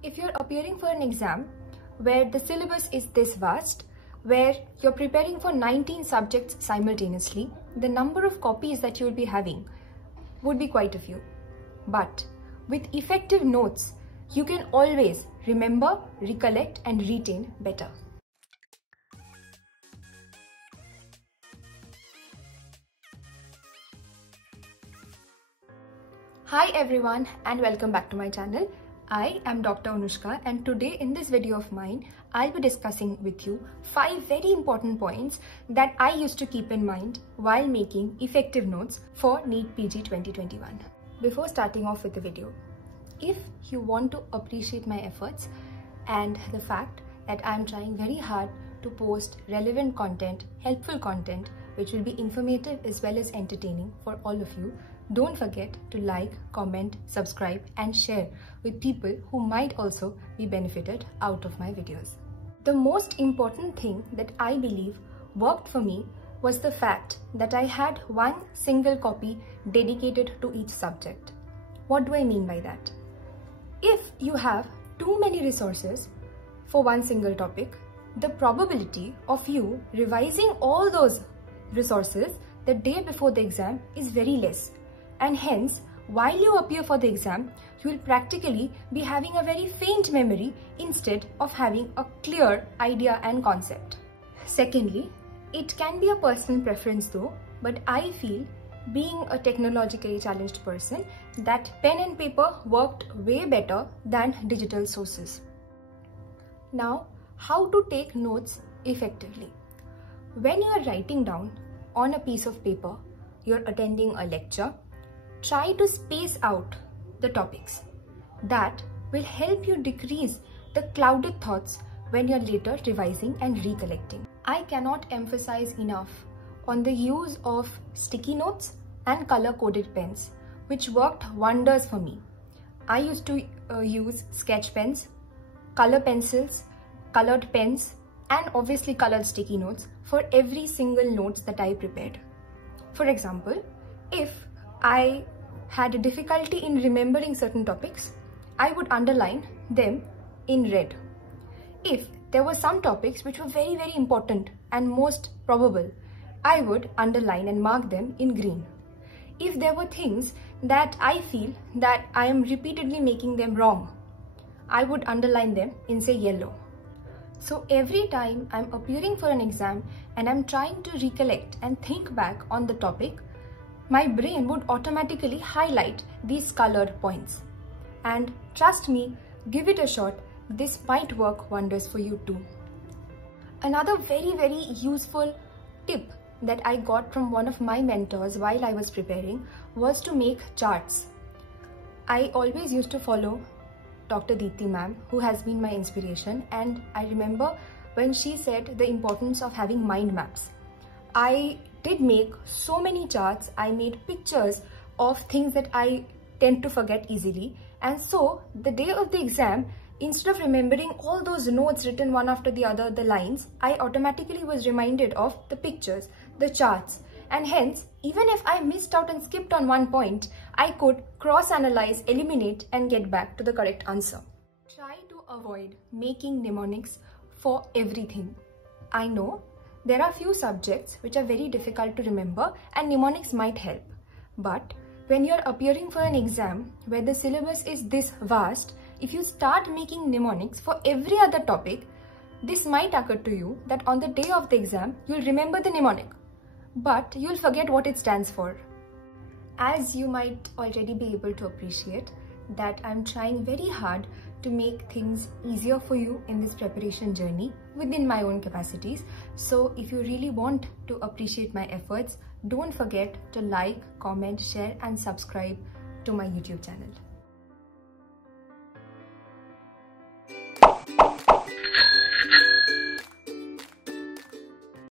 If you're appearing for an exam where the syllabus is this vast, where you're preparing for 19 subjects simultaneously, the number of copies that you'll be having would be quite a few. But with effective notes, you can always remember, recollect, and retain better. Hi everyone and welcome back to my channel. I am Dr. Anushka, and today in this video of mine, I'll be discussing with you 5 very important points that I used to keep in mind while making effective notes for NEETPG 2021. Before starting off with the video, if you want to appreciate my efforts and the fact that I'm trying very hard to post relevant content, helpful content, which will be informative as well as entertaining for all of you, don't forget to like, comment, subscribe and share with people who might also be benefited out of my videos. The most important thing that I believe worked for me was the fact that I had one single copy dedicated to each subject. What do I mean by that? If you have too many resources for one single topic, the probability of you revising all those resources the day before the exam is very less. And hence, while you appear for the exam, you will practically be having a very faint memory instead of having a clear idea and concept. Secondly, it can be a personal preference though, but I feel, being a technologically challenged person, that pen and paper worked way better than digital sources. Now, how to take notes effectively? When you are writing down on a piece of paper, you're attending a lecture, try to space out the topics. That will help you decrease the clouded thoughts when you're later revising and recollecting. I cannot emphasize enough on the use of sticky notes and color-coded pens, which worked wonders for me. I used to use sketch pens, color pencils, colored pens, and obviously colored sticky notes for every single notes that I prepared. For example, if I had a difficulty in remembering certain topics, I would underline them in red. If there were some topics which were very important and most probable, I would underline and mark them in green. If there were things that I feel that I am repeatedly making them wrong, I would underline them in, say, yellow. So every time I'm appearing for an exam and I'm trying to recollect and think back on the topic, my brain would automatically highlight these colored points. And trust me, give it a shot, this might work wonders for you too. Another very useful tip that I got from one of my mentors while I was preparing was to make charts. I always used to follow Dr. Ma'am, who has been my inspiration, and I remember when she said the importance of having mind maps. I did make so many charts. I made pictures of things that I tend to forget easily, and so the day of the exam, instead of remembering all those notes written one after the other, the lines, I automatically was reminded of the pictures, the charts, and hence even if I missed out and skipped on one point, I could cross-analyze, eliminate and get back to the correct answer. Try to avoid making mnemonics for everything. I know there are few subjects which are very difficult to remember and mnemonics might help. But when you're appearing for an exam where the syllabus is this vast, if you start making mnemonics for every other topic, this might occur to you that on the day of the exam, you'll remember the mnemonic, but you'll forget what it stands for. As you might already be able to appreciate, that I'm trying very hard to make things easier for you in this preparation journey within my own capacities. So if you really want to appreciate my efforts, don't forget to like, comment, share and subscribe to my YouTube channel.